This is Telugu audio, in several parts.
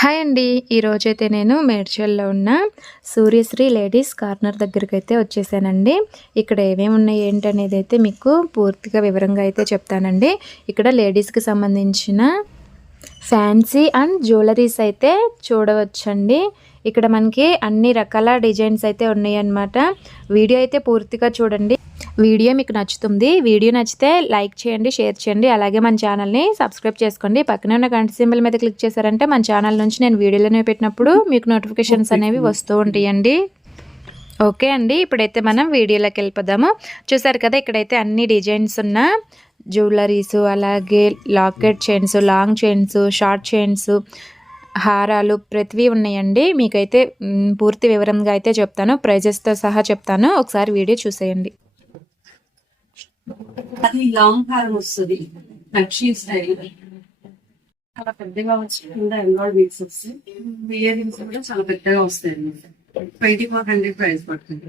హాయ్ అండి. ఈరోజైతే నేను మేడ్చల్లో ఉన్న సూర్యశ్రీ లేడీస్ కార్నర్ దగ్గరికి అయితే వచ్చేసానండి. ఇక్కడ ఏమేమి ఉన్నాయి ఏంటనేది అయితే మీకు పూర్తిగా వివరంగా అయితే చెప్తానండి. ఇక్కడ లేడీస్కి సంబంధించిన ఫ్యాన్సీ అండ్ జ్యువెలరీస్ అయితే చూడవచ్చండి. ఇక్కడ మనకి అన్ని రకాల డిజైన్స్ అయితే ఉన్నాయన్నమాట. వీడియో అయితే పూర్తిగా చూడండి. వీడియో మీకు నచ్చుతుంది. వీడియో నచ్చితే లైక్ చేయండి షేర్ చేయండి. అలాగే మన ఛానల్ని సబ్స్క్రైబ్ చేసుకోండి. పక్కనే ఉన్న గంట సింబల్ మీద క్లిక్ చేశారంటే మన ఛానల్ నుంచి నేను వీడియోలు అనేవి పెట్టినప్పుడు మీకు నోటిఫికేషన్స్ అనేవి వస్తూ ఉంటాయండి. ఓకే అండి. ఇప్పుడైతే మనం వీడియోలోకి వెళ్ళిపోదాము. చూసారు కదా ఇక్కడైతే అన్ని డిజైన్స్ ఉన్న జ్యువెలరీస్ అలాగే locket chains long chains short chains హారాలు ప్రతివి ఉన్నాయండి. మీకైతే పూర్తి వివరంగా అయితే చెప్తాను. ప్రైజెస్తో సహా చెప్తాను. ఒకసారి వీడియో చూసేయండి. అది లాంగ్ హారం వస్తుంది. నక్షి స్టైల్ చాలా పెద్దగా వచ్చి కింద ఎంబ్రాయిడ్ బీడ్స్ వస్తాయి ఇయర్ రింగ్స్ కూడా చాలా పెద్దగా వస్తాయి అనమాట ట్వంటీ ఫోర్ హండ్రెడ్ ప్రైస్ పడుతుంది.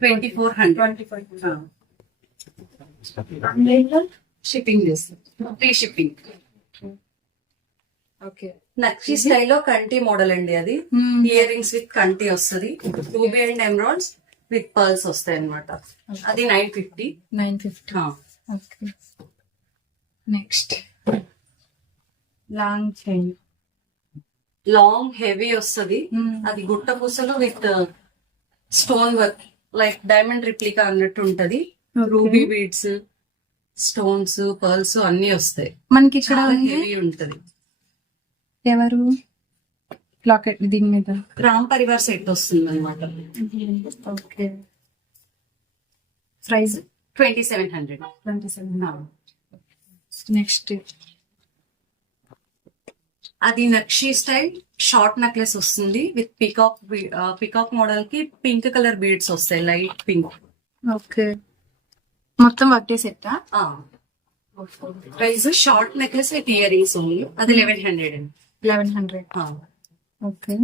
ట్వంటీ ఫోర్ హండ్రెడ్ షిప్పింగ్ చేస్తాం. ఫ్రీ షిప్పింగ్ ఓకే నక్షి స్టైల్లో కంటి మోడల్ అండి అది. ఇయర్ రింగ్స్ విత్ కంటి వస్తుంది. Ruby and emeralds with pearls వస్తాయి అనమాట అది nine fifty. Nine fifty. Okay. Next. Long chain. Long heavy వస్తుంది. అది గుట్ట పూసలు with stone work like diamond replica అన్నట్టు ఉంటది. రూబీ బీడ్స్ స్టోన్స్ పర్ల్స్ అన్ని వస్తాయి. మనకి ఇక్కడ హెవీ ఉంటది. ఎవరు? లాకెట్ దీని మీద. రామ్ పరివార్ సెట్ వస్తుంది అనమాట okay. Price twenty seven hundred twenty seven next అది నక్షి స్టైల్ షార్ట్ నెక్లెస్ వస్తుంది విత్ పికాక్ పికాక్ మోడల్కి పింక్ కలర్ బీడ్స్ వస్తాయి లైట్ పింక్. ఓకే. మొత్తం ఒకటే సెట్టా price short necklace with earrings only. అది లెవెన్ హండ్రెడ్ అండి. Eleven hundred okay.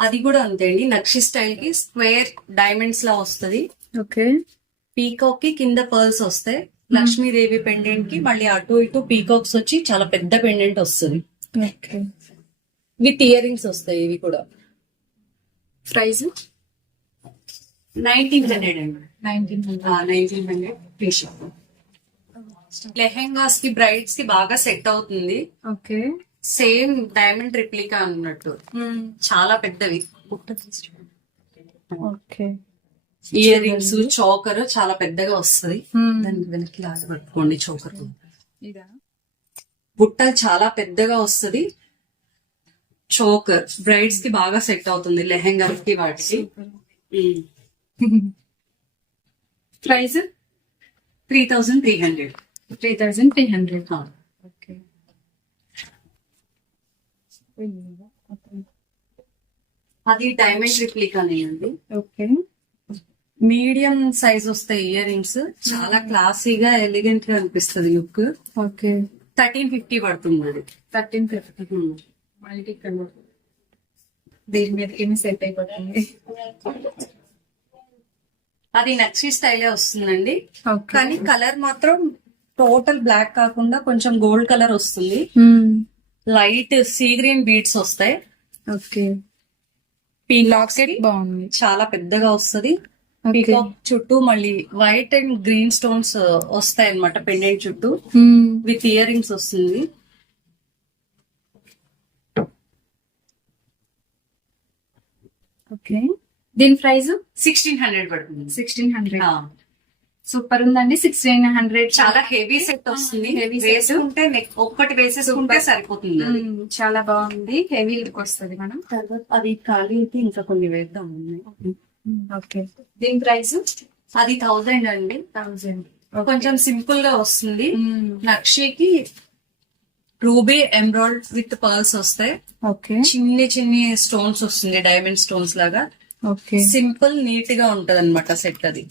అది కూడా అంతే అండి. నక్షి స్టైల్కి స్క్వేర్ డైమండ్స్ లా వస్తది. ఓకే. పీకాక్కి కింద పర్ల్స్ వస్తాయి. లక్ష్మీదేవి పెండెంట్కి మళ్ళీ అటు ఇటు పీకాక్స్ వచ్చి చాలా పెద్ద పెండెంట్ వస్తుంది. ఓకే. విత్ ఇయర్ రింగ్స్ వస్తాయి ఇవి కూడా. ప్రైస్ నైన్టీన్ హండ్రెడ్ అండి. Nineteen nineteen hundred. లెహెంగాస్కి బ్రైడ్స్కి బాగా సెట్ అవుతుంది. ఓకే. సేమ్ డైమండ్ రిప్లికా అన్నట్టు. చాలా పెద్దవి. ఓకే. ఇయర్ రింగ్స్ చోకర్ చాలా పెద్దగా వస్తుంది. దానికి వెనక్కి లాగా పట్టుకోండి చోకర్ ఇదా? బుట్ట చాలా పెద్దగా వస్తుంది. చోకర్ బ్రైడ్స్కి బాగా సెట్ అవుతుంది లెహెంగాకి వాటికి. Price three thousand three hundred three thousand three hundred okay అది డైమండ్ రిప్లికానే అండి. ఓకే మీడియం సైజ్ వస్తాయి ఇయర్ రింగ్స్ చాలా క్లాసీగా ఎలిగెంట్గా అనిపిస్తుంది లుక్ ఓకే థర్టీన్ ఫిఫ్టీ పడుతుంది థర్టీన్ ఫిఫ్టీ మల్టీ కలర్ దీని మీద ఏమి సెట్ అయిపోతుంది. అది నక్షి స్టైలే వస్తుందండి. కానీ కలర్ మాత్రం టోటల్ బ్లాక్ కాకుండా కొంచెం గోల్డ్ కలర్ వస్తుంది. లైట్ సీ గ్రీన్ బీడ్స్ వస్తాయి. ఓకే. పీకాక్స్ లాకెట్ బాగుంది. చాలా పెద్దగా వస్తుంది. పీకాక్ చుట్టూ మళ్ళీ వైట్ అండ్ గ్రీన్ స్టోన్స్ వస్తాయి అనమాట పెండెంట్ చుట్టూ. విత్ ఇయర్ రింగ్స్ వస్తుంది. ఓకే. దీని ప్రైస్ సిక్స్టీన్ హండ్రెడ్ పడుతుంది. Sixteen hundred. ఆ, సూపర్ ఉందండి సిక్స్టీన్ హండ్రెడ్. చాలా హెవీ సెట్ వస్తుంది. set. వేసుకుంటే ఒక్కటి వేసేసుకుంటే సరిపోతుంది అది. చాలా బాగుంది. హెవీ లుక్ వస్తుంది మనం. తర్వాత అది ఖాళీ అయితే ఇంకా కొన్ని వేద్దాం ఉన్నాయి. ఓకే. దీని ప్రైస్ అది థౌజండ్ అండి. థౌజండ్. కొంచెం సింపుల్గా వస్తుంది నక్షికి రూబీ ఎంబ్రాయిడ్ విత్ పర్ల్స్ వస్తాయి ఓకే. చిన్ని చిన్ని స్టోన్స్ వస్తుంది డైమండ్ స్టోన్స్ లాగా. ఓకే. సింపుల్ నీట్గా ఉంటది అనమాట సెట్ అది.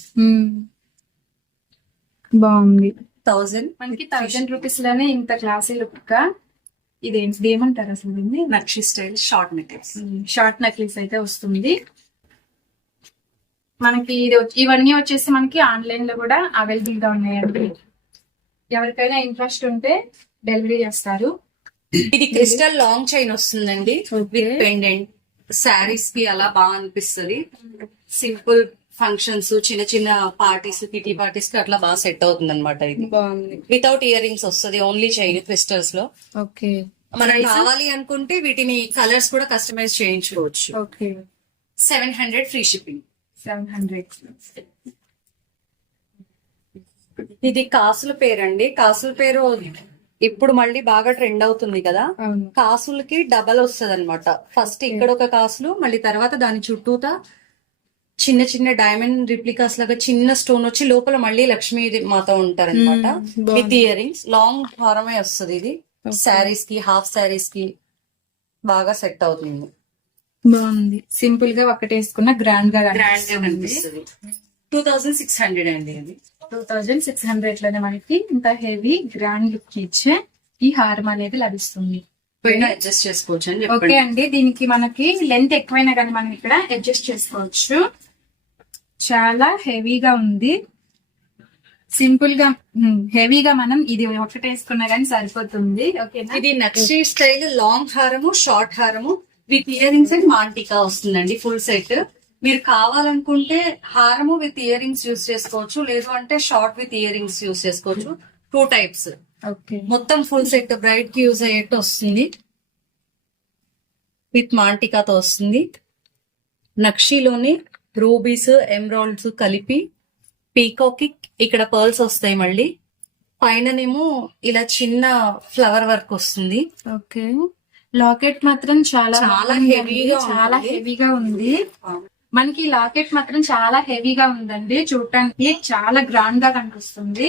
బాగుంది. థౌజండ్. మనకి థౌజండ్ రూపీస్లోనే ఇంత క్లాసీ లుక్గా ఇదేంటి ఏమంటారు అసలు దీన్ని? నక్షి style short necklace. Short necklace అయితే వస్తుంది. మనకి ఇది ఇవన్నీ వచ్చేసి మనకి ఆన్లైన్లో కూడా అవైలబుల్గా ఉన్నాయండి. ఎవరికైనా ఇంట్రెస్ట్ ఉంటే డెలివరీ చేస్తారు. ఇది క్రిస్టల్ లాంగ్ చైన్ వస్తుందండి. విత్ పెండెంట్ శారీస్కి అలా బాగా అనిపిస్తుంది. సింపుల్ ఫంక్షన్స్ చిన్న చిన్న పార్టీస్ కిటీ పార్టీస్కి అట్లా బాగా సెట్ అవుతుంది అనమాట ఇది వితౌట్ ఇయర్ రింగ్స్ వస్తుంది ఓన్లీ చైన్ క్రిస్టల్స్లో. ఓకే. మనం కావాలి అనుకుంటే వీటిని కలర్స్ కూడా కస్టమైజ్ చేయించుకోవచ్చు. Okay. Seven hundred free shipping. Seven hundred. ఇది కాసుల పేరండి. కాసుల పేరు ఇప్పుడు మళ్ళీ బాగా ట్రెండ్ అవుతుంది కదా? కాసులకి డబల్ వస్తుంది అనమాట ఫస్ట్ ఇక్కడ ఒక కాసులు మళ్ళీ తర్వాత దాని చుట్టూతా చిన్న చిన్న డైమండ్ రిప్లికాస్ లాగా చిన్న స్టోన్ వచ్చి లోపల మళ్ళీ లక్ష్మీ మాత ఉంటారు అనమాట. విత్ ఇయర్ రింగ్స్ లాంగ్ హారమే వస్తుంది ఇది. శారీస్కి హాఫ్ శారీస్కి బాగా సెట్ అవుతుంది. బాగుంది. సింపుల్గా ఒకటి వేసుకున్న గ్రాండ్గా గ్రాండ్గా కనిపిస్తుంది. టూ థౌసండ్ సిక్స్ హండ్రెడ్ అండి ఇది. టూ థౌజండ్ సిక్స్ హండ్రెడ్లోనే మనకి ఇంత హెవీ గ్రాండ్ లుక్ ఇచ్చే ఈ హారం అనేది లభిస్తుంది. అడ్జస్ట్ చేసుకోవచ్చు ఓకే అండి దీనికి మనకి లెంత్ ఎక్కువైనా కానీ మనం ఇక్కడ అడ్జస్ట్ చేసుకోవచ్చు. చాలా హెవీగా ఉంది. సింపుల్గా హెవీగా మనం ఇది ఒకటి వేసుకున్నా గానీ సరిపోతుంది. ఓకేనా? ఇది నక్షి స్టైల్ లాంగ్ హారము షార్ట్ హారము విత్ ఇయర్ రింగ్స్ అండ్ మాంటికా వస్తుందండి ఫుల్ సెట్ మీరు కావాలనుకుంటే హారము విత్ ఇయర్ రింగ్స్ యూస్ చేసుకోవచ్చు లేదు అంటే short with ear rings use చేసుకోవచ్చు. Two types okay. మొత్తం ఫుల్ సెట్ బ్రైడ్కి యూజ్ అయ్యేట్టు వస్తుంది. విత్ మాంటికాతో వస్తుంది. నక్షిలోని రూబీస్ ఎమరాల్డ్స్ కలిపి పీకాక్ ఇక్కడ పర్ల్స్ వస్తాయి మళ్ళీ. పైననేమో ఇలా చిన్న ఫ్లవర్ వర్క్ వస్తుంది. ఓకే. లాకెట్ మాత్రం చాలా చాలా. హెవీగా చాలా. హెవీగా ఉంది. మనకి లాకెట్ మాత్రం చాలా హెవీగా ఉందండి. చూడటానికి చాలా గ్రాండ్గా కనిపిస్తుంది.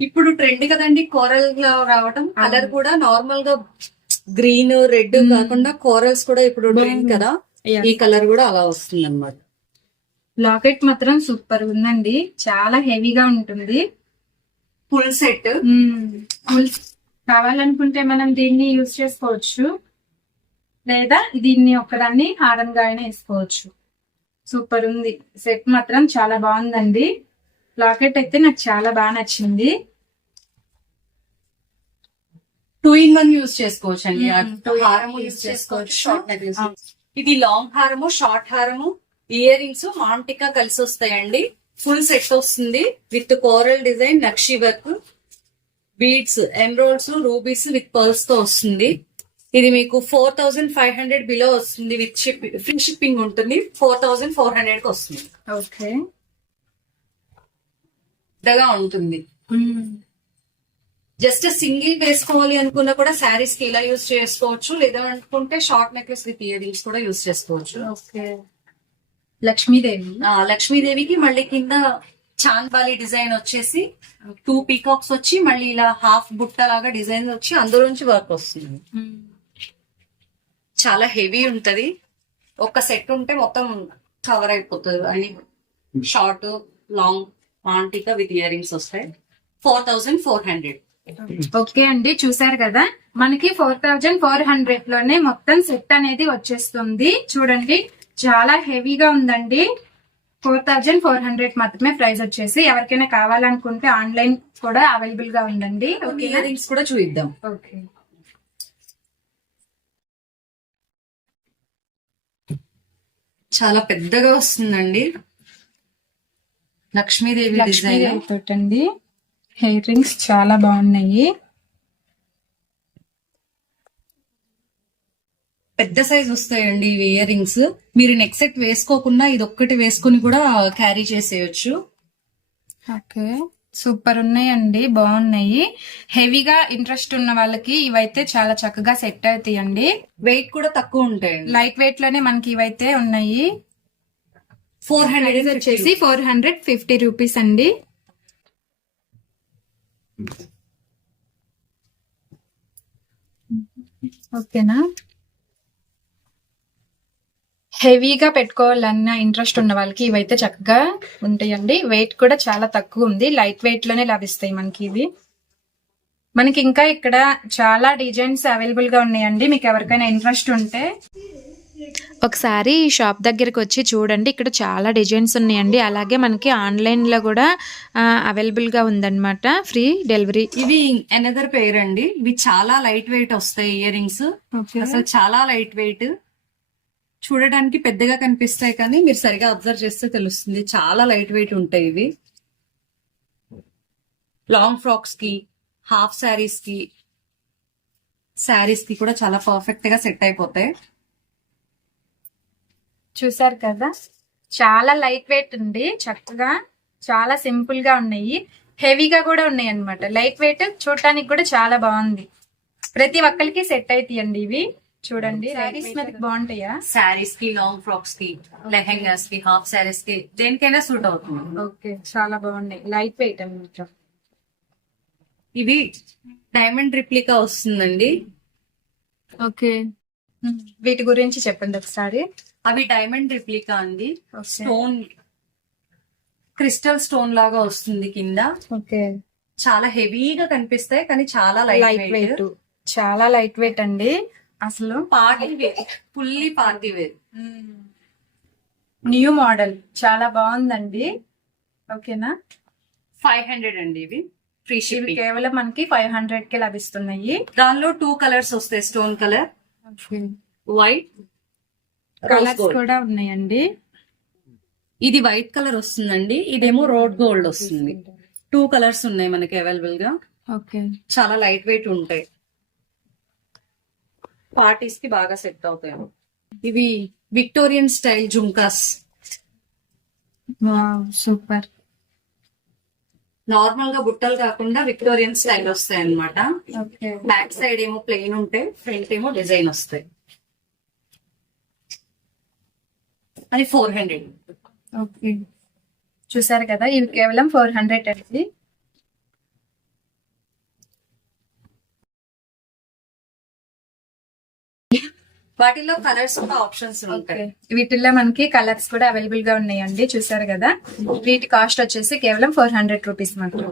ఇప్పుడు ట్రెండ్ కదండి కోరల్గా రావటం కలర్ కూడా నార్మల్గా గ్రీన్ రెడ్ కాకుండా కోరల్స్ కూడా ఇప్పుడు ట్రెండ్ కదా. ఈ కలర్ కూడా అలా వస్తుంది అనమాట లాకెట్ మాత్రం సూపర్ ఉందండి. చాలా హెవీగా ఉంటుంది. Full set. ఫుల్ కావాలనుకుంటే మనం దీన్ని యూజ్ చేసుకోవచ్చు. లేదా దీన్ని ఒక్కదాన్ని హారంగా అయినా వేసుకోవచ్చు. సూపర్ ఉంది. సెట్ మాత్రం చాలా బాగుందండి. లాకెట్ అయితే నాకు చాలా బాగా నచ్చింది. టూ ఇన్ వన్ యూజ్ చేసుకోవచ్చు అండి హారము యూజ్ చేసుకోవచ్చు షార్ట్ నెక్లెస్ ఇది లాంగ్ హారము షార్ట్ హారము ఇయర్ రింగ్స్ మాంటికా కలిసి వస్తాయండి. ఫుల్ సెట్ వస్తుంది. With coral design nakshi work beads emeralds rubies with పర్ల్స్తో వస్తుంది. ఇది మీకు four thousand five hundred below వస్తుంది విత్ షిప్పింగ్ ఫ్రీ షిప్పింగ్ ఉంటుంది. ఫోర్ థౌసండ్ ఫోర్ హండ్రెడ్కి వస్తుంది. ఓకే. పెద్దగా ఉంటుంది. జస్ట్ సింగిల్ వేసుకోవాలి అనుకున్నా కూడా శారీస్కి ఇలా యూజ్ చేసుకోవచ్చు. లేదా అనుకుంటే short necklace with ear rings కూడా యూజ్ చేసుకోవచ్చు. ఓకే. లక్ష్మీదేవి? లక్ష్మీదేవికి మళ్ళీ కింద చాంద్బాలి డిజైన్ వచ్చేసి టూ పీకాక్స్ వచ్చి మళ్ళీ ఇలా హాఫ్ బుట్ట లాగా డిజైన్ వచ్చి అందులోంచి వర్క్ వస్తుంది. చాలా హెవీ ఉంటది. ఒక సెట్ ఉంటే మొత్తం కవర్ అయిపోతుంది. అని షార్ట్ లాంగ్ ఆంటికా విత్ ఇయర్ రింగ్స్ వస్తాయి. Four thousand four hundred. Okay అండి చూసారు కదా? మనకి ఫోర్ థౌజండ్ ఫోర్ హండ్రెడ్లోనే మొత్తం సెట్ అనేది వచ్చేస్తుంది. చూడండి చాలా హెవీగా ఉందండి. ఫోర్ థౌజండ్ ఫోర్ హండ్రెడ్ మాత్రమే ప్రైస్ వచ్చేసి. ఎవరికైనా కావాలనుకుంటే ఆన్లైన్ కూడా అవైలబుల్గా ఉందండి. ఇయర్ రింగ్స్ కూడా చూద్దాం ఓకే. చాలా పెద్దగా వస్తుందండి. లక్ష్మీదేవి డిజైన్. లక్ష్మీదేవి తోటండి. హెయిర్ రింగ్స్ చాలా బాగున్నాయి. పెద్ద సైజ్ వస్తాయండి ఇవి ఇయర్ రింగ్స్. మీరు నెక్ సెట్ వేసుకోకుండా ఇది ఒక్కటి వేసుకుని కూడా క్యారీ చేసేయచ్చు. ఓకే. సూపర్ ఉన్నాయండి బాగున్నాయి. హెవీగా ఇంట్రెస్ట్ ఉన్న వాళ్ళకి ఇవైతే చాలా చక్కగా సెట్ అవుతాయండి. వెయిట్ కూడా తక్కువ ఉంటాయండి. లైట్ వెయిట్లోనే మనకి ఇవైతే ఉన్నాయి. ఫోర్ హండ్రెడ్ వచ్చేసి ఫోర్ హండ్రెడ్ ఫిఫ్టీ రూపీస్ అండి. ఓకేనా? హెవీగా పెట్టుకోవాలన్న ఇంట్రెస్ట్ ఉన్న వాళ్ళకి ఇవైతే చక్కగా ఉంటాయండి. వెయిట్ కూడా చాలా తక్కువ ఉంది. లైట్ వెయిట్లోనే లభిస్తాయి మనకి ఇవి. మనకి ఇంకా ఇక్కడ చాలా డిజైన్స్ అవైలబుల్గా ఉన్నాయండి. మీకు ఎవరికైనా ఇంట్రెస్ట్ ఉంటే. ఒకసారి ఈ షాప్ దగ్గరికి వచ్చి చూడండి. ఇక్కడ చాలా డిజైన్స్ ఉన్నాయండి. అలాగే మనకి ఆన్లైన్లో కూడా అవైలబుల్గా ఉందన్నమాట. ఫ్రీ డెలివరీ ఇవి ఎనదర్ పేర్ అండి. ఇవి చాలా లైట్ వెయిట్ వస్తాయి ఇయర్ రింగ్స్ అసలు చాలా లైట్ వెయిట్ చూడడానికి పెద్దగా కనిపిస్తాయి కానీ మీరు సరిగా అబ్జర్వ్ చేస్తే తెలుస్తుంది. చాలా లైట్ వెయిట్ ఉంటాయి ఇవి. లాంగ్ ఫ్రాక్స్కి హాఫ్ శారీస్కి శారీస్కి కూడా చాలా పర్ఫెక్ట్గా సెట్ అయిపోతాయి. చూసారు కదా? చాలా లైట్ వెయిట్ ఉంది చక్కగా. చాలా సింపుల్గా ఉన్నాయి. హెవీగా కూడా ఉన్నాయి అన్నమాట. లైట్ వెయిట్ చూడటానికి కూడా చాలా బాగుంది. ప్రతి ఒక్కరికి సెట్ అవుతాయండి ఇవి. చూడండి శారీస్ మీద. బాగుంటాయా? శారీస్కి లాంగ్ ఫ్రాక్స్కి లెహెంగాస్కి హాఫ్ శారీస్కి దేనికైనా సూట్ అవుతుంది. ఓకే చాలా బాగున్నాయి లైట్ వెయిట్ అన్నమాట ఇవి డైమండ్ రిప్లికా వస్తుందండి. ఓకే. వీటి గురించి చెప్పండి ఒకసారి. అవి డైమండ్ రిప్లికా అండి. స్టోన్ క్రిస్టల్ స్టోన్ లాగా వస్తుంది కింద. ఓకే. చాలా హెవీగా కనిపిస్తాయి కానీ చాలా లైట్ వెయిట్ చాలా లైట్ వెయిట్ అండి. అసలు party wear. Fully party wear. New model. చాలా బాగుందండి. ఓకేనా? ఫైవ్ హండ్రెడ్ అండి ఇవి. ఫ్రీ ఇవి కేవలం మనకి ఫైవ్ హండ్రెడ్కి లభిస్తున్నాయి. దానిలో టూ కలర్స్ వస్తాయి. Stone colour. వైట్. కలర్స్ కూడా ఉన్నాయండి. ఇది వైట్ కలర్ వస్తుందండి. ఇదేమో రోడ్ గోల్డ్ వస్తుంది. టూ కలర్స్ ఉన్నాయి మనకి అవైలబుల్గా ఓకే. చాలా లైట్ వెయిట్ ఉంటాయి. పార్టీస్కి బాగా సెట్ అవుతాయి ఇవి విక్టోరియన్ స్టైల్ జుంకాస్ సూపర్. నార్మల్గా బుట్టలు కాకుండా విక్టోరియన్ స్టైల్ వస్తాయి అన్నమాట ఓకే. బ్యాక్ సైడ్ ఏమో ప్లెయిన్ ఉంటాయి ఫ్రంట్ ఏమో డిజైన్ వస్తాయి. అది ఫోర్ హండ్రెడ్. ఓకే. చూసారు కదా ఇవి కేవలం ఫోర్ హండ్రెడ్ అండి. వాటిలో కలర్స్ కూడా ఆప్షన్స్ ఉంటాయి. వీటిల్లో మనకి కలర్స్ కూడా అవైలబుల్గా ఉన్నాయండి. చూసారు కదా? వీటి కాస్ట్ వచ్చేసి కేవలం ఫోర్ హండ్రెడ్ రూపీస్ మాత్రం.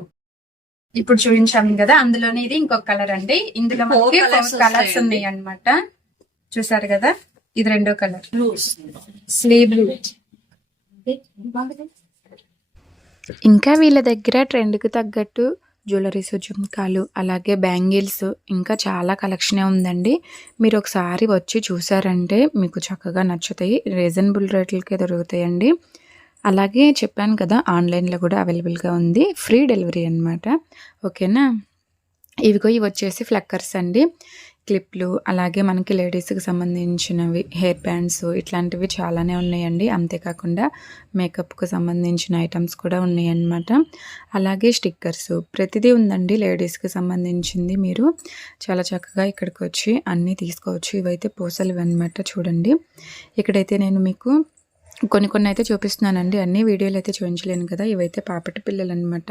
ఇప్పుడు చూపించాము కదా అందులోనే ఇది ఇంకొక కలర్ అండి. ఇందులో కలర్స్. ఉన్నాయి అన్నమాట చూసారు కదా? ఇది రెండో కలర్. Blue slew blue. ఇంకా వీళ్ళ దగ్గర ట్రెండ్కి తగ్గట్టు జ్యువెలరీస్ జుంకాలు అలాగే బ్యాంగిల్స్ ఇంకా చాలా కలెక్షనే ఉందండి. మీరు ఒకసారి వచ్చి చూసారంటే మీకు చక్కగా నచ్చుతాయి. రీజనబుల్ రేట్లకే దొరుకుతాయండి. అలాగే చెప్పాను కదా ఆన్లైన్లో కూడా అవైలబుల్గా ఉంది. ఫ్రీ డెలివరీ అనమాట ఓకేనా? ఇవిగో ఇవి వచ్చేసి ఫ్లక్కర్స్ అండి. క్లిప్లు అలాగే మనకి లేడీస్కి సంబంధించినవి హెయిర్ బ్యాండ్స్ ఇట్లాంటివి చాలానే ఉన్నాయండి. అంతేకాకుండా మేకప్కు సంబంధించిన ఐటమ్స్ కూడా ఉన్నాయన్నమాట. అలాగే స్టిక్కర్స్. ప్రతిదీ ఉందండి లేడీస్కి సంబంధించింది మీరు. చాలా చక్కగా ఇక్కడికి వచ్చి అన్నీ తీసుకోవచ్చు. ఇవైతే పూసలు అనమాట చూడండి. ఇక్కడైతే నేను మీకు కొన్ని కొన్ని అయితే చూపిస్తున్నానండి. అన్ని వీడియోలు అయితే చూపించలేను కదా. ఇవైతే పాపటి పిల్లలు అనమాట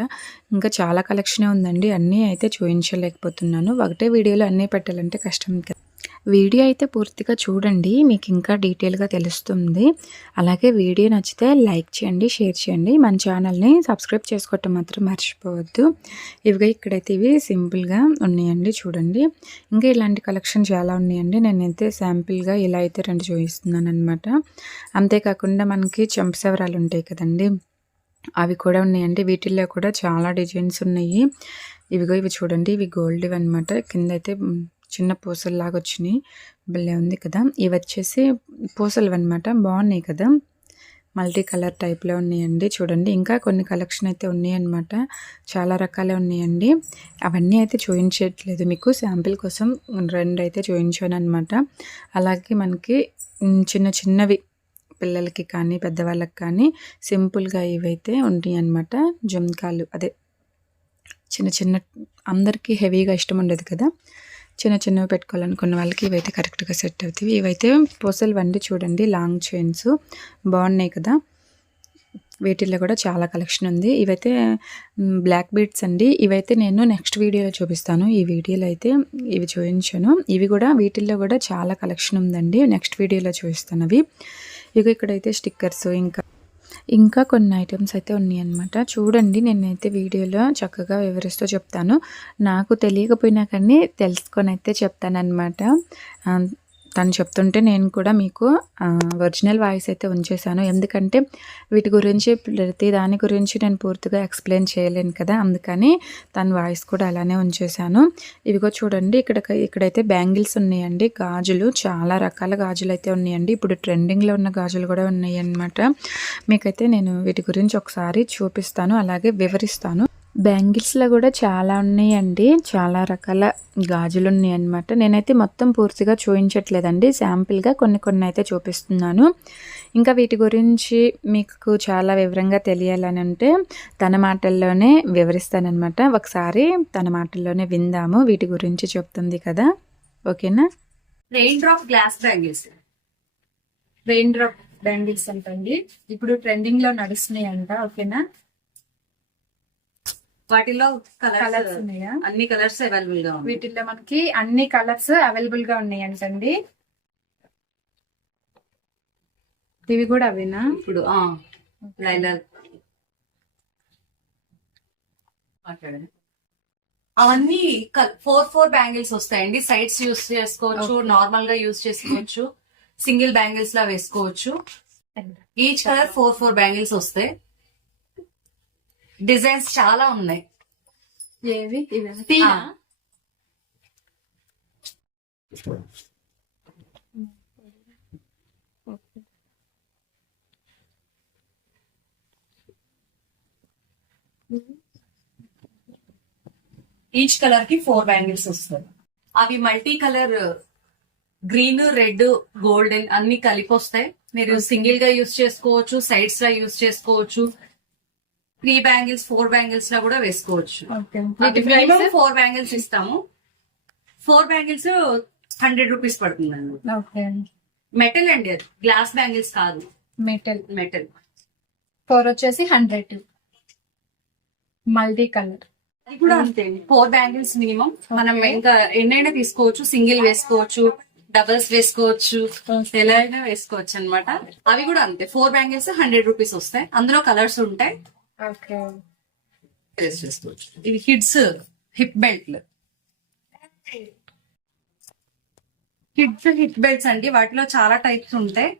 ఇంకా చాలా కలెక్షనే ఉందండి. అన్నీ అయితే చూపించలేకపోతున్నాను ఒకటే వీడియోలో అన్నీ పెట్టాలంటే కష్టం కదా. వీడియో అయితే పూర్తిగా చూడండి మీకు ఇంకా డీటెయిల్గా తెలుస్తుంది. అలాగే వీడియో నచ్చితే లైక్ చేయండి షేర్ చేయండి. మన ఛానల్ని సబ్స్క్రైబ్ చేసుకోవటం మాత్రం మర్చిపోవద్దు. ఇవిగా ఇక్కడైతే ఇవి సింపుల్గా ఉన్నాయండి చూడండి. ఇంకా ఇలాంటి కలెక్షన్ చాలా ఉన్నాయండి. నేనైతే శాంపిల్గా ఇలా అయితే రెండు చూపిస్తున్నాను అనమాట అంతేకాకుండా మనకి చెంపసవరాలు ఉంటాయి కదండి. అవి కూడా ఉన్నాయండి. వీటిల్లో కూడా చాలా డిజైన్స్ ఉన్నాయి. ఇవిగో ఇవి చూడండి ఇవి గోల్డ్ అనమాట కింద అయితే చిన్న పూసల్లాగా వచ్చినాయి భలే ఉంది కదా. ఇవి వచ్చేసి పూసలు అనమాట బాగున్నాయి కదా. మల్టీ కలర్ టైప్లో ఉన్నాయండి. చూడండి ఇంకా కొన్ని కలెక్షన్ అయితే ఉన్నాయన్నమాట. చాలా రకాలే ఉన్నాయండి. అవన్నీ అయితే చూపించట్లేదు మీకు. శాంపిల్ కోసం రెండు అయితే చూపించాను అనమాట అలాగే మనకి చిన్న చిన్నవి పిల్లలకి కానీ పెద్దవాళ్ళకి కానీ సింపుల్గా ఇవైతే ఉంటాయి అన్నమాట జంకాలు అదే చిన్న చిన్న అందరికీ హెవీగా ఇష్టం ఉండదు కదా. చిన్న చిన్నవి పెట్టుకోవాలనుకున్న వాళ్ళకి ఇవైతే కరెక్ట్గా సెట్ అవుతాయి. ఇవైతే పూసలు వండి చూడండి లాంగ్ చైన్స్. బాగున్నాయి కదా? వీటిల్లో కూడా చాలా కలెక్షన్ ఉంది. ఇవైతే బ్లాక్ బీడ్స్ అండి. ఇవైతే నేను నెక్స్ట్ వీడియోలో చూపిస్తాను. ఈ వీడియోలో అయితే ఇవి చూపించాను. ఇవి కూడా వీటిల్లో కూడా చాలా కలెక్షన్ ఉందండి. నెక్స్ట్ వీడియోలో చూపిస్తాను అవి. ఇక ఇక్కడైతే స్టిక్కర్స్ ఇంకా ఇంకా కొన్ని ఐటమ్స్ అయితే ఉన్నాయి అనమాట చూడండి నేనైతే వీడియోలో చక్కగా వివరిస్తూ చెప్తాను. నాకు తెలియకపోయినా కానీ తెలుసుకొని అయితే చెప్తానన్నమాట తను చెప్తుంటే నేను కూడా మీకు ఒరిజినల్ వాయిస్ అయితే ఉంచేశాను. ఎందుకంటే వీటి గురించి ప్రతి దాని గురించి నేను పూర్తిగా ఎక్స్ప్లెయిన్ చేయలేను కదా అందుకని తన వాయిస్ కూడా అలానే ఉంచేశాను. ఇవిగో చూడండి ఇక్కడ ఇక్కడైతే బ్యాంగిల్స్ ఉన్నాయండి గాజులు చాలా రకాల గాజులు అయితే ఉన్నాయండి. ఇప్పుడు ట్రెండింగ్లో ఉన్న గాజులు కూడా ఉన్నాయి అన్నమాట మీకైతే నేను వీటి గురించి ఒకసారి చూపిస్తాను అలాగే వివరిస్తాను. బ్యాంగిల్స్లో కూడా చాలా ఉన్నాయండి. చాలా రకాల గాజులు ఉన్నాయి అన్నమాట నేనైతే మొత్తం పూర్తిగా చూపించట్లేదండి శాంపిల్గా కొన్ని కొన్ని అయితే చూపిస్తున్నాను. ఇంకా వీటి గురించి మీకు చాలా వివరంగా తెలియాలని అంటే తన మాటల్లోనే వివరిస్తానమాట ఒకసారి తన మాటల్లోనే విందాము. వీటి గురించి చెప్తుంది కదా. ఓకేనా? Rain drop glass bangles rain drop bangles అంటండి. ఇప్పుడు ట్రెండింగ్లో నడుస్తున్నాయి అంట ఓకేనా? వాటిలో కలర్స్ అన్ని కలర్స్ అవైలబుల్గా వీటిల్లో మనకి అన్ని కలర్స్ అవైలబుల్గా ఉన్నాయి అంటండి ఇవి కూడా అవేనా? ఇప్పుడు లైలర్ మాట్లాడండి. అవన్నీ ఫోర్ ఫోర్ బ్యాంగిల్స్ వస్తాయండి. సైడ్స్ యూస్ చేసుకోవచ్చు నార్మల్గా యూస్ చేసుకోవచ్చు. సింగిల్ బ్యాంగిల్స్ లా వేసుకోవచ్చు. Each colour four four bangles వస్తాయి. డిజైన్స్ చాలా ఉన్నాయి. ఏవి. ఈచ్ కలర్కి ఫోర్ బ్యాంగిల్స్ వస్తాయి. అవి multi colour green red golden అన్ని కలిపి వస్తాయి. మీరు సింగిల్గా యూస్ చేసుకోవచ్చు సైడ్స్ లా యూస్ చేసుకోవచ్చు. త్రీ బ్యాంగిల్స్ ఫోర్ బ్యాంగిల్స్ లా కూడా వేసుకోవచ్చు. ఫోర్ బ్యాంగిల్స్ ఇస్తాము. ఫోర్ బ్యాంగిల్స్ హండ్రెడ్ రూపీస్ పడుతుందండి మెటల్ అండి అది. గ్లాస్ బ్యాంగిల్స్ కాదు. మెటల్. మెటల్. ఫోర్ వచ్చేసి హండ్రెడ్. Multi colour. అది కూడా అంతే అండి. Four bangles minimum. మనం ఇంకా ఎన్నైనా తీసుకోవచ్చు. సింగిల్ వేసుకోవచ్చు డబల్స్ వేసుకోవచ్చు ఎలా అయినా వేసుకోవచ్చు అన్నమాట. అవి కూడా అంతే. ఫోర్ బ్యాంగిల్స్ హండ్రెడ్ రూపీస్ వస్తాయి. అందులో కలర్స్ ఉంటాయి. ఓకే. వేస్ట్ చేసుకోవచ్చు. ఇది హిడ్స్ హిప్ బెల్ట్లు హిడ్స్ హిప్ బెల్ట్స్ అండి. వాటిలో చాలా టైప్స్ ఉంటాయి.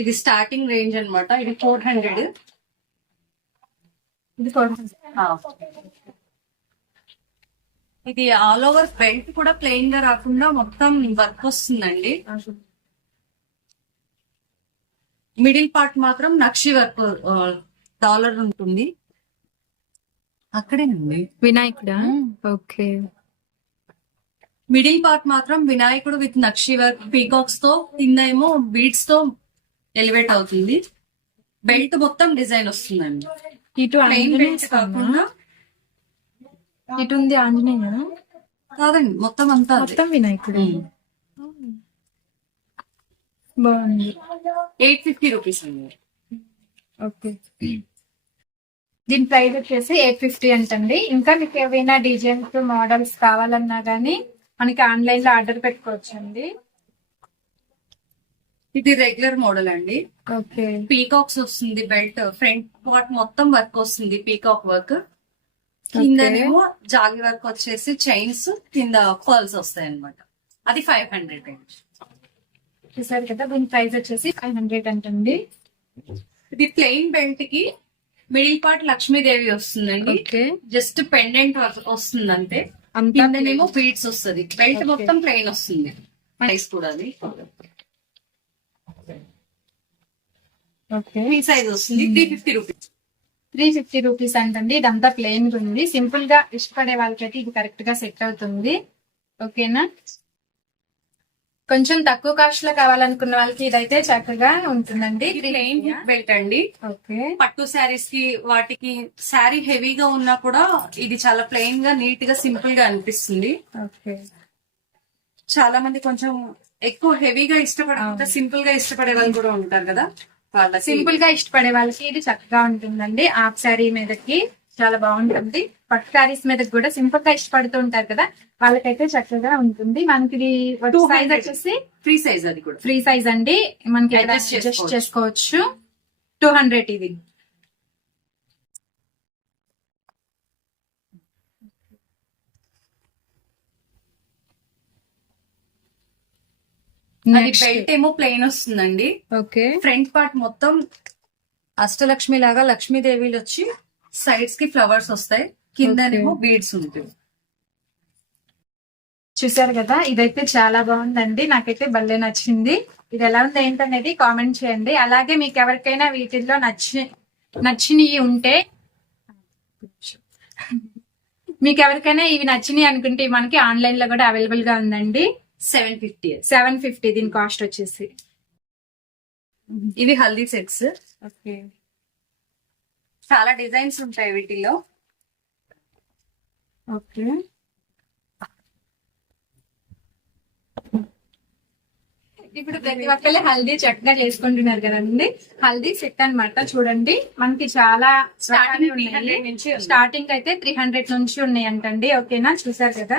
ఇది స్టార్టింగ్ రేంజ్ అన్నమాట. ఇది ఫోర్ హండ్రెడ్. ఇది ఫోర్ ఇది ఆల్ ఓవర్ బెల్ట్ కూడా ప్లెయిన్గా రాకుండా మొత్తం వర్క్ వస్తుందండి. మిడిల్ పార్ట్ మాత్రం నక్షి వర్క్ డాలర్ ఉంటుంది. అక్కడేనండి. వినాయకుడా? ఓకే. మిడిల్ పార్ట్ మాత్రం వినాయకుడు విత్ నక్షి వర్క్ పీకాక్స్తో కింద ఏమో బీడ్స్తో ఎలివేట్ అవుతుంది. బెల్ట్ మొత్తం డిజైన్ వస్తుందండి. ఇటు ప్లెయిన్ ఆంజనేయ బెల్ట్ కాకుండా ఇటు ఉంది ఆంజనేయ కాదండి మొత్తం అంతా మొత్తం వినాయకుడు. బాగుంది. ఎయిట్ ఫిఫ్టీ రూపీస్ అండి. ఓకే. దీని ప్రైస్ వచ్చేసి ఎయిట్ ఫిఫ్టీ అంటండి. ఇంకా మీకు ఏవైనా డిజైన్స్ మోడల్స్ కావాలన్నా గానీ మనకి ఆన్లైన్లో ఆర్డర్ పెట్టుకోవచ్చు అండి ఇది రెగ్యులర్ మోడల్ అండి. ఓకే. పీకాక్స్ వస్తుంది బెల్ట్ ఫ్రంట్ పార్ట్ మొత్తం వర్క్ వస్తుంది పీకాక్ వర్క్ కిందనేమో జాగి వర్క్ వచ్చేసి చైన్స్ కింద పర్ల్స్ వస్తాయి అనమాట అది ఫైవ్ హండ్రెడ్ చూసారు కదా దీని ప్రైస్ వచ్చేసి ఫైవ్ హండ్రెడ్ అంటండి. ఇది ప్లెయిన్ బెల్ట్కి మిడిల్ పార్ట్ లక్ష్మీదేవి వస్తుందండి. ఓకే. జస్ట్ పెండెంట్ వస్తుంది అంతే అంతా కిందనేమో బీడ్స్ వస్తుంది. బెల్ట్. మొత్తం ప్లెయిన్ వస్తుంది. ప్రైస్ కూడా అది. సైజ్ వస్తుంది. Three fifty rupees three fifty rupees అంటండి. ఇదంతా ప్లెయిన్ ఉంది సింపుల్గా ఇష్టపడే వాళ్ళకైతే ఇది కరెక్ట్గా సెట్ అవుతుంది. ఓకేనా? కొంచెం తక్కువ కాస్ట్లో కావాలనుకున్న వాళ్ళకి ఇదైతే చక్కగా ఉంటుందండి. ప్లెయిన్ బెల్ట్ అండి. ఓకే పట్టు శారీస్కి వాటికి శారీ హెవీగా ఉన్నా కూడా ఇది చాలా ప్లెయిన్గా నీట్గా సింపుల్గా అనిపిస్తుంది. ఓకే చాలా మంది కొంచెం ఎక్కువ హెవీగా ఇష్టపడకుండా సింపుల్గా ఇష్టపడే వాళ్ళు కూడా ఉంటారు కదా. వాళ్ళకి సింపుల్గా ఇష్టపడే వాళ్ళకి ఇది చక్కగా ఉంటుందండి. హాఫ్ శారీ మీదకి. చాలా బాగుంటుంది. పట్టు శారీస్ మీదకి కూడా సింపుల్గా ఇష్టపడుతూ ఉంటారు కదా వాళ్ళకైతే చక్కగా ఉంటుంది. మనకి ఇది సైజ్. వచ్చేసి ఫ్రీ సైజ్ అది కూడా. ఫ్రీ సైజ్ అండి. మనకి అడ్జస్ట్ చేసుకోవచ్చు. చేసుకోవచ్చు. టూ హండ్రెడ్ ఇది. అది బెల్ట్ ఏమో ప్లెయిన్ వస్తుందండి. ఓకే ఫ్రంట్ పార్ట్ మొత్తం అష్టలక్ష్మి లాగా లక్ష్మీదేవిలు వచ్చి సైడ్స్కి ఫ్లవర్స్ వస్తాయి. కిందనేమో బీడ్స్ ఉంటాయి. చూసారు కదా ఇదైతే చాలా బాగుందండి. నాకైతే భలే నచ్చింది. ఇది ఎలా ఉంది ఏంటనేది కామెంట్ చేయండి. అలాగే మీకు ఎవరికైనా వీటిల్లో నచ్చి నచ్చినవి ఉంటే మీకు ఎవరికైనా ఇవి నచ్చినాయి అనుకుంటే మనకి ఆన్లైన్లో కూడా అవైలబుల్గా ఉందండి. సెవెన్ ఫిఫ్టీ సెవెన్ ఫిఫ్టీ దీని కాస్ట్ వచ్చేసి. ఇవి హల్దీ సెట్స్. ఓకే. చాలా డిజైన్స్ ఉంటాయి వీటిలో. ఓకే. ఇప్పుడు ప్రతి ఒక్కళ్ళు హల్దీ చక్కగా చేసుకుంటున్నారు కదండి. హల్దీ సెట్ అన్నమాట చూడండి. మనకి చాలా స్టార్టింగ్. స్టార్టింగ్ అయితే త్రీ హండ్రెడ్ నుంచి ఉన్నాయి అంటండి. ఓకేనా? చూసారు కదా?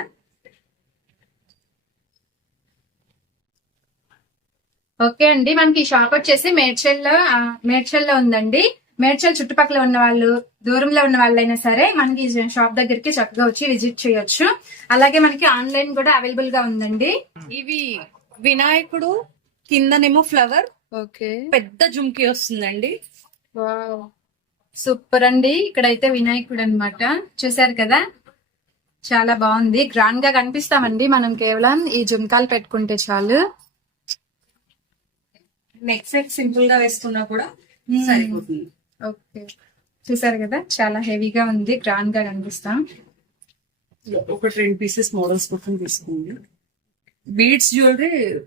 ఓకే అండి. మనకి షాప్ వచ్చేసి మేడ్చల్లో ఆ, మేడ్చల్లో ఉందండి. మేడ్చల్ చుట్టుపక్కల ఉన్న వాళ్ళు దూరంలో ఉన్న వాళ్ళైనా సరే మనకి షాప్ దగ్గరికి చక్కగా వచ్చి విజిట్ చేయొచ్చు. అలాగే మనకి ఆన్లైన్ కూడా అవైలబుల్గా ఉందండి. ఇవి వినాయకుడు కిందనేమో ఫ్లవర్. ఓకే. పెద్ద జుమ్కి వస్తుందండి. సూపర్ అండి. ఇక్కడైతే వినాయకుడు అన్నమాట. చూసారు కదా? చాలా బాగుంది. గ్రాండ్గా కనిపిస్తామండి మనం కేవలం ఈ జుంకాలు పెట్టుకుంటే చాలు. నెక్ సెట్ సింపుల్గా వేసుకున్నా కూడా సరిపోతుంది. ఓకే. చూసారు కదా చాలా హెవీగా ఉంది గ్రాండ్గా కనిపిస్తాం. ఒక రెండు పీసెస్ మోడల్స్ కోసం తీసుకుంది. Beads jewellery